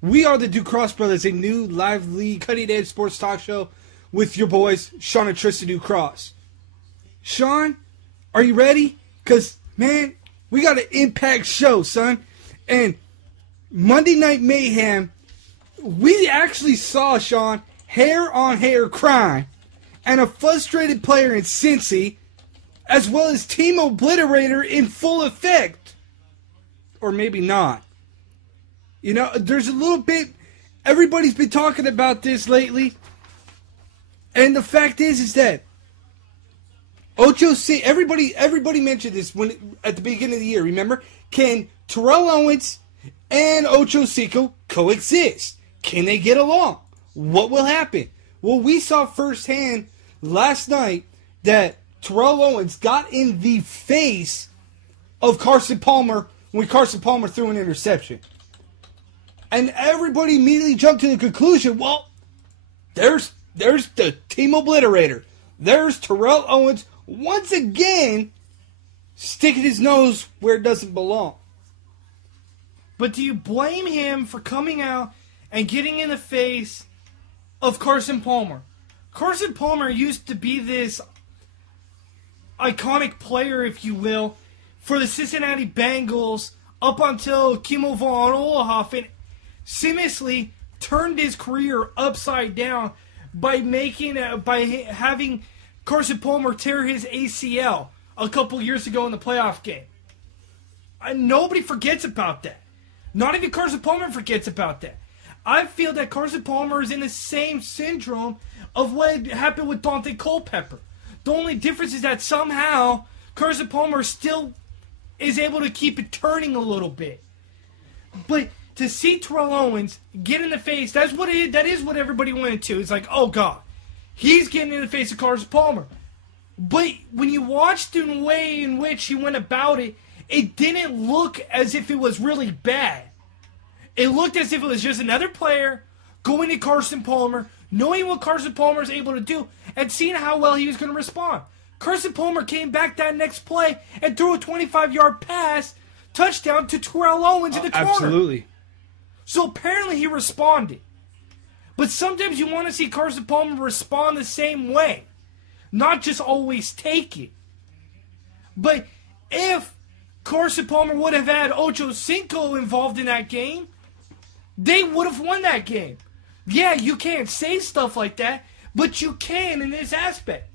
We are the Ducross Brothers, a new, lively, cutting-edge sports talk show with your boys, Sean and Tristan Ducross. Sean, are you ready? Because, man, we got an impact show, son. And Monday Night Mayhem, we actually saw, Sean, hair-on-hair crime and a frustrated player in Cincy, as well as Team Obliterator in full effect. Or maybe not. You know, there's a little bit, everybody's been talking about this lately, and the fact is that Ocho C, everybody mentioned this at the beginning of the year, remember? Can Terrell Owens and Ocho Cinco coexist? Can they get along? What will happen? Well, we saw firsthand last night that Terrell Owens got in the face of Carson Palmer when Carson Palmer threw an interception. And everybody immediately jumped to the conclusion, well, there's the Team Obliterator. There's Terrell Owens once again sticking his nose where it doesn't belong. But do you blame him for coming out and getting in the face of Carson Palmer? Carson Palmer used to be this iconic player, if you will, for the Cincinnati Bengals up until Kimo von Oelhoffen seamlessly turned his career upside down by having Carson Palmer tear his ACL a couple years ago in the playoff game. Nobody forgets about that. Not even Carson Palmer forgets about that. I feel that Carson Palmer is in the same syndrome of what happened with Dante Culpepper. The only difference is that somehow Carson Palmer still is able to keep it turning a little bit. But to see Terrell Owens get in the face, that is what everybody went to. It's like, oh God, he's getting in the face of Carson Palmer. But when you watched the way in which he went about it, it didn't look as if it was really bad. It looked as if it was just another player going to Carson Palmer, knowing what Carson Palmer is able to do, and seeing how well he was going to respond. Carson Palmer came back that next play and threw a 25-yard pass, touchdown to Terrell Owens in the corner. Absolutely. So apparently he responded. But sometimes you want to see Carson Palmer respond the same way. Not just always take it. But if Carson Palmer would have had Ocho Cinco involved in that game, they would have won that game. Yeah, you can't say stuff like that, but you can in this aspect.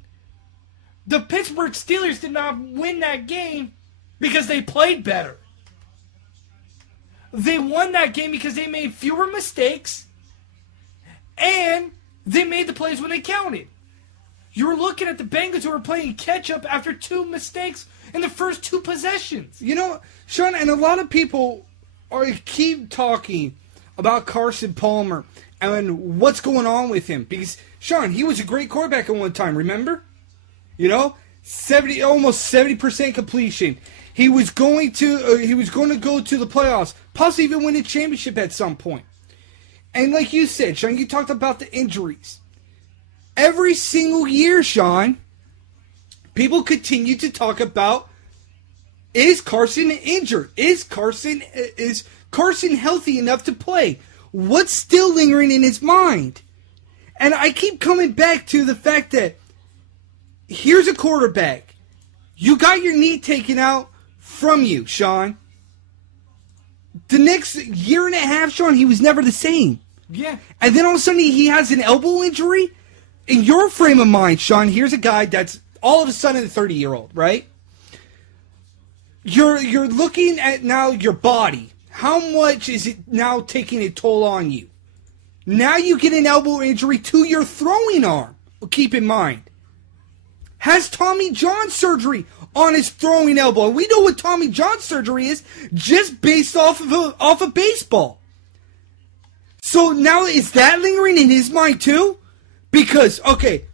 The Pittsburgh Steelers did not win that game because they played better. They won that game because they made fewer mistakes and they made the plays when they counted. You were looking at the Bengals who were playing catch-up after 2 mistakes in the first 2 possessions. You know, Sean, and a lot of people keep talking about Carson Palmer and what's going on with him. Because, Sean, he was a great quarterback at one time, remember? You know, almost 70% completion. He was going to go to the playoffs, possibly even win a championship at some point. And like you said, Sean, you talked about the injuries. Every single year, Sean, people continue to talk about, is Carson injured? Is Carson healthy enough to play? What's still lingering in his mind? And I keep coming back to the fact that here's a quarterback. You got your knee taken out from you, Sean. The next year and a half, Sean, he was never the same. Yeah. And then all of a sudden he has an elbow injury. In your frame of mind, Sean, here's a guy that's all of a sudden a 30-year-old, right? You're looking at now your body. How much is it now taking a toll on you? Now you get an elbow injury to your throwing arm. Keep in mind. Has Tommy John surgery on his throwing elbow. We know what Tommy John surgery is just based off of baseball. So now is that lingering in his mind too? Because, okay,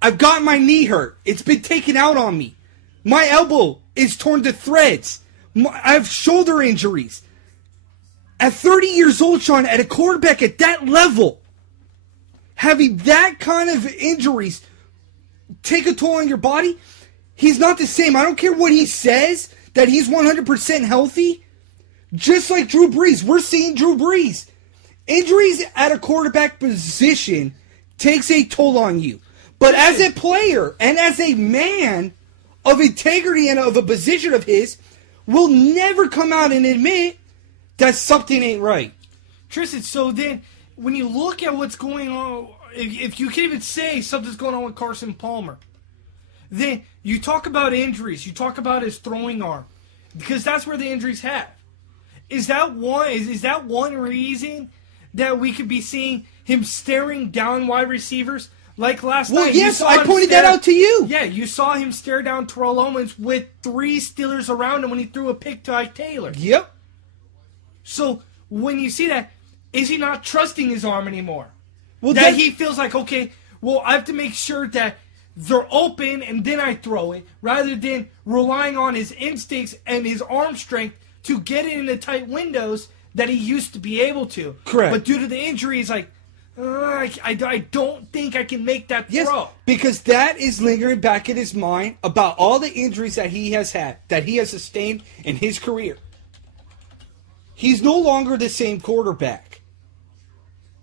I've got my knee hurt. It's been taken out on me. My elbow is torn to threads. I have shoulder injuries. At 30 years old, Sean, at a quarterback at that level, having that kind of injuries take a toll on your body, he's not the same. I don't care what he says, that he's 100% healthy. Just like Drew Brees. We're seeing Drew Brees Injuries at a quarterback position takes a toll on you. But as a player and as a man of integrity and of a position of his, will never come out and admit that something ain't right. Tristan, so then when you look at what's going on, if you can even say something's going on with Carson Palmer, then you talk about injuries, you talk about his throwing arm, because that's where the injuries have. Is that one reason that we could be seeing him staring down wide receivers? Like last night. Well, yes, I pointed that out to you. Yeah, you saw him stare down Terrell Owens with 3 Steelers around him when he threw a pick to Ike Taylor. Yep. So, when you see that, is he not trusting his arm anymore? Well, that he feels like, okay, well, I have to make sure that they're open and then I throw it, rather than relying on his instincts and his arm strength to get it in the tight windows that he used to be able to. Correct. But due to the injury, he's like, I don't think I can make that throw. Yes, because that is lingering back in his mind about all the injuries that he has had, that he has sustained in his career. He's no longer the same quarterback.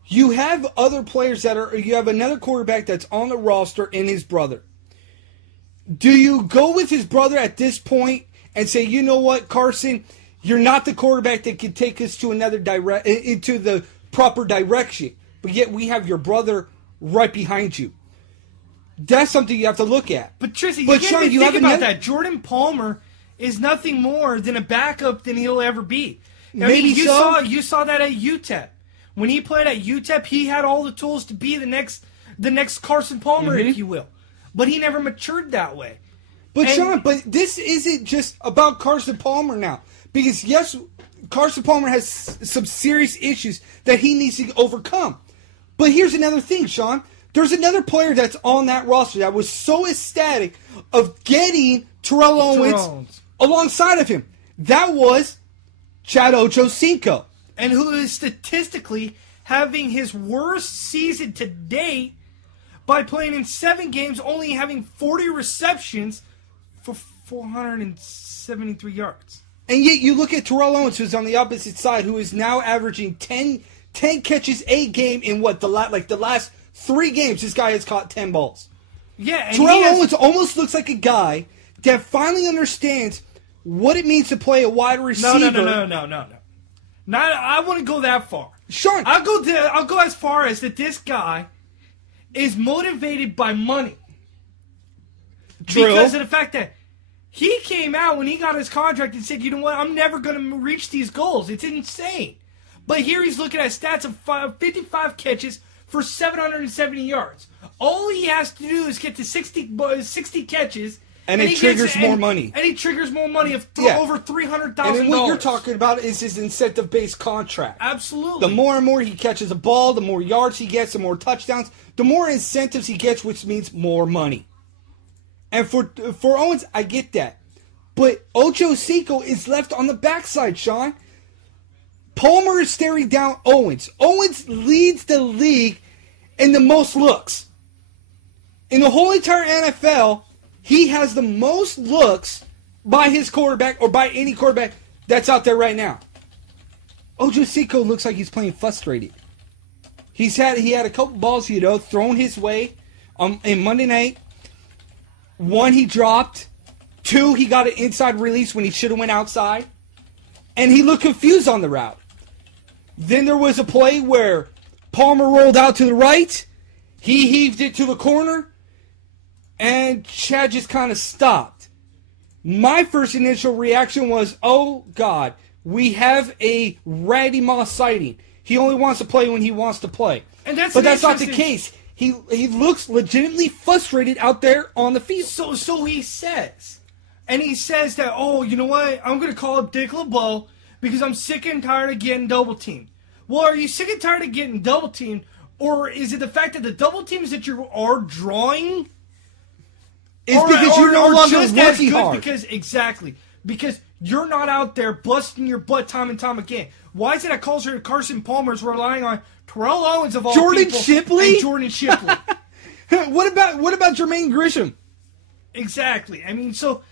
You have other players you have another quarterback that's on the roster in his brother. Do you go with his brother at this point and say, you know what, Carson, you're not the quarterback that can take us to into the proper direction? But yet we have your brother right behind you. That's something you have to look at. But Tristan, you can't even think about that. Jordan Palmer is nothing more than a backup than he'll ever be. You saw that at UTEP. When he played at UTEP, he had all the tools to be the next Carson Palmer, if you will. But he never matured that way. But Sean, this isn't just about Carson Palmer now. Because yes, Carson Palmer has some serious issues that he needs to overcome. But here's another thing, Sean. There's another player that's on that roster that was so ecstatic of getting Terrell Owens alongside of him. That was Chad Ochocinco. And who is statistically having his worst season to date by playing in 7 games, only having 40 receptions for 473 yards. And yet you look at Terrell Owens, who's on the opposite side, who is now averaging 10 catches a game in the last 3 games. This guy has caught 10 balls. Yeah, and Terrell Owens almost looks like a guy that finally understands what it means to play a wide receiver. No. I wouldn't go that far. Sure. I'll go as far as that this guy is motivated by money. True. Because of the fact that he came out when he got his contract and said, you know what, I'm never going to reach these goals. It's insane. But here he's looking at stats of 55 catches for 770 yards. All he has to do is get to 60 catches. And it triggers more money. And he triggers more money of over $300,000. And what you're talking about is his incentive-based contract. Absolutely. The more and more he catches a ball, the more yards he gets, the more touchdowns, the more incentives he gets, which means more money. And for Owens, I get that. But Ochocinco is left on the backside, Sean. Palmer is staring down Owens. Owens leads the league in the most looks. In the whole entire NFL, he has the most looks by his quarterback or by any quarterback that's out there right now. Ochocinco looks like he's playing frustrated. He had a couple balls, thrown his way in Monday night. 1, he dropped. 2, he got an inside release when he should have went outside. And he looked confused on the route. Then there was a play where Palmer rolled out to the right. He heaved it to the corner. And Chad just kind of stopped. My first initial reaction was, oh, God, we have a Randy Moss sighting. He only wants to play when he wants to play. But that's not the case. He looks legitimately frustrated out there on the field. So he says. And he says that, oh, you know what? I'm going to call up Dick LeBeau because I'm sick and tired of getting double-teamed. Well, are you sick and tired of getting double-teamed? Or is it the fact that the double teams that you are drawing is because you're no longer working hard? Because you're not out there busting your butt time and time again. Why is it that Carson Palmer's relying on Terrell Owens of all Jordan people Shipley? and Jordan Shipley? What about Jermaine Grisham? Exactly. I mean, so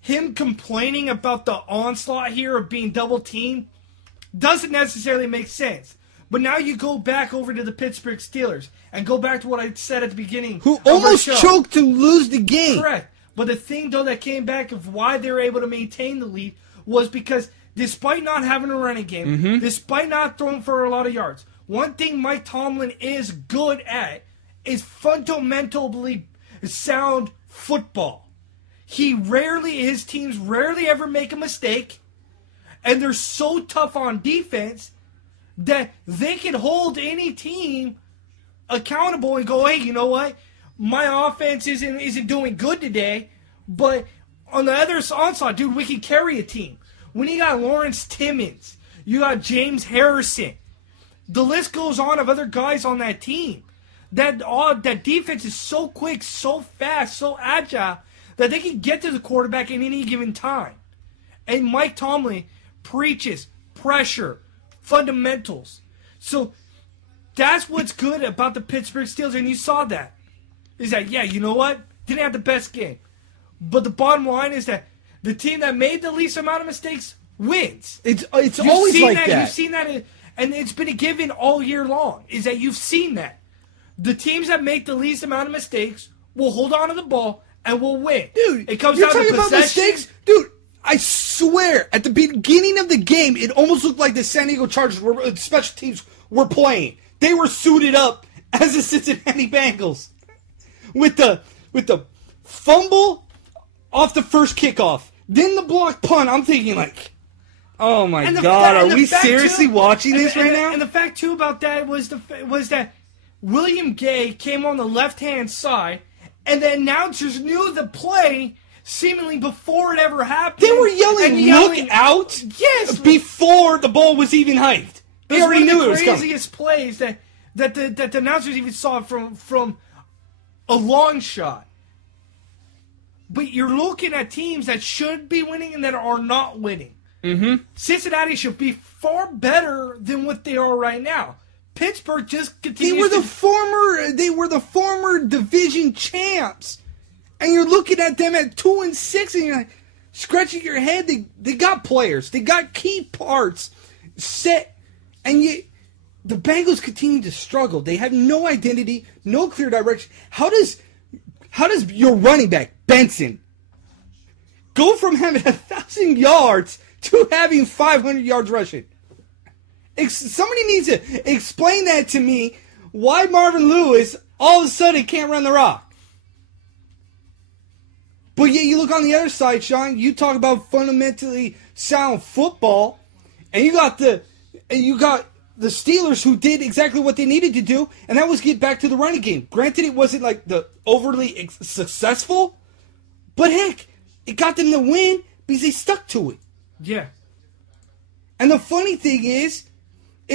him complaining about the onslaught here of being double teamed doesn't necessarily make sense. But now you go back over to the Pittsburgh Steelers and go back to what I said at the beginning. Who almost choked to lose the game. Correct. But the thing, though, that came back of why they were able to maintain the lead was because despite not having a running game, despite not throwing for a lot of yards, one thing Mike Tomlin is good at is fundamentally sound football. His teams rarely ever make a mistake, and they're so tough on defense that they can hold any team accountable and go, hey, you know what? My offense isn't doing good today, but on the other onslaught, dude, we can carry a team. When you got Lawrence Timmons, you got James Harrison, the list goes on of other guys on that team. That defense is so quick, so fast, so agile that they can get to the quarterback at any given time. And Mike Tomlin preaches pressure, fundamentals. So that's what's good about the Pittsburgh Steelers, and you saw that. Is that, yeah, you know what? Didn't have the best game. But the bottom line is that the team that made the least amount of mistakes wins. It's always like that. You've seen that, and it's been a given all year long, is that you've seen that. The teams that make the least amount of mistakes will hold on to the ball and will win. Dude, it comes you're down talking to about mistakes? Dude, I swear, at the beginning of the game, it almost looked like the San Diego Chargers special teams were playing. They were suited up as the Cincinnati Bengals. With the fumble off the first kickoff, then the block punt. I'm thinking like, oh my God, are we seriously watching this right now? And the fact too about that was that William Gay came on the left-hand side, and the announcers knew the play seemingly before it ever happened. They were yelling "Look out!" Yes, before the ball was even hiked. They already knew it was coming. One of the craziest plays that the announcers even saw from a long shot. But you're looking at teams that should be winning and that are not winning. Mm-hmm. Cincinnati should be far better than what they are right now. Pittsburgh just continues. They were the former division champs, and you're looking at them at 2-6, and you're like scratching your head. They got players, they got key parts set, and yet the Bengals continue to struggle. They have no identity, no clear direction. How does your running back Benson go from having 1,000 yards to having 500 yards rushing? Somebody needs to explain that to me, why Marvin Lewis all of a sudden can't run the rock. But yet you look on the other side, Sean, you talk about fundamentally sound football, and you got the Steelers who did exactly what they needed to do, and that was get back to the running game. Granted, it wasn't like the overly successful, but heck, it got them the win because they stuck to it. Yeah. And the funny thing is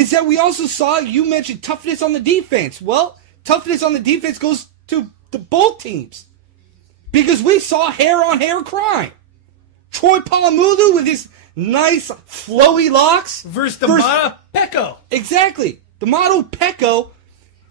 that we also saw, you mentioned toughness on the defense. Well, toughness on the defense goes to the both teams. Because we saw hair-on-hair crime. Troy Polamalu with his nice, flowy locks. Versus D'Amato Pecco. Exactly. D'Amato Pecco,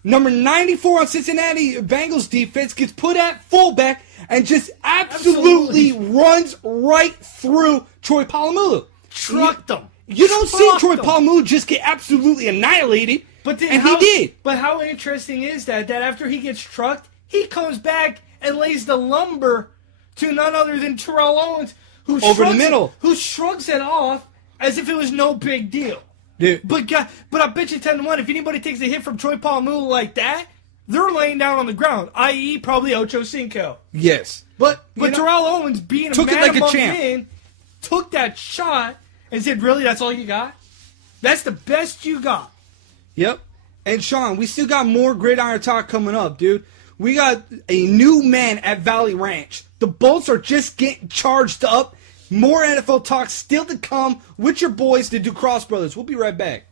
number 94 on Cincinnati Bengals defense, gets put at fullback and just absolutely runs right through Troy Polamalu. Trucked him. You don't see Troy Polamalu just get absolutely annihilated, he did. But how interesting is that after he gets trucked, he comes back and lays the lumber to none other than Terrell Owens, who shrugs it off as if it was no big deal. Dude. But I bet you 10-1, if anybody takes a hit from Troy Polamalu like that, they're laying down on the ground, i.e. probably Ocho Cinco. Yes. But Terrell Owens, being a man among men, took that shot and said, really, that's all you got? That's the best you got. Yep. And Sean, we still got more gridiron talk coming up, dude. We got a new man at Valley Ranch. The Bolts are just getting charged up. More NFL talk still to come with your boys, the Ducross Brothers. We'll be right back.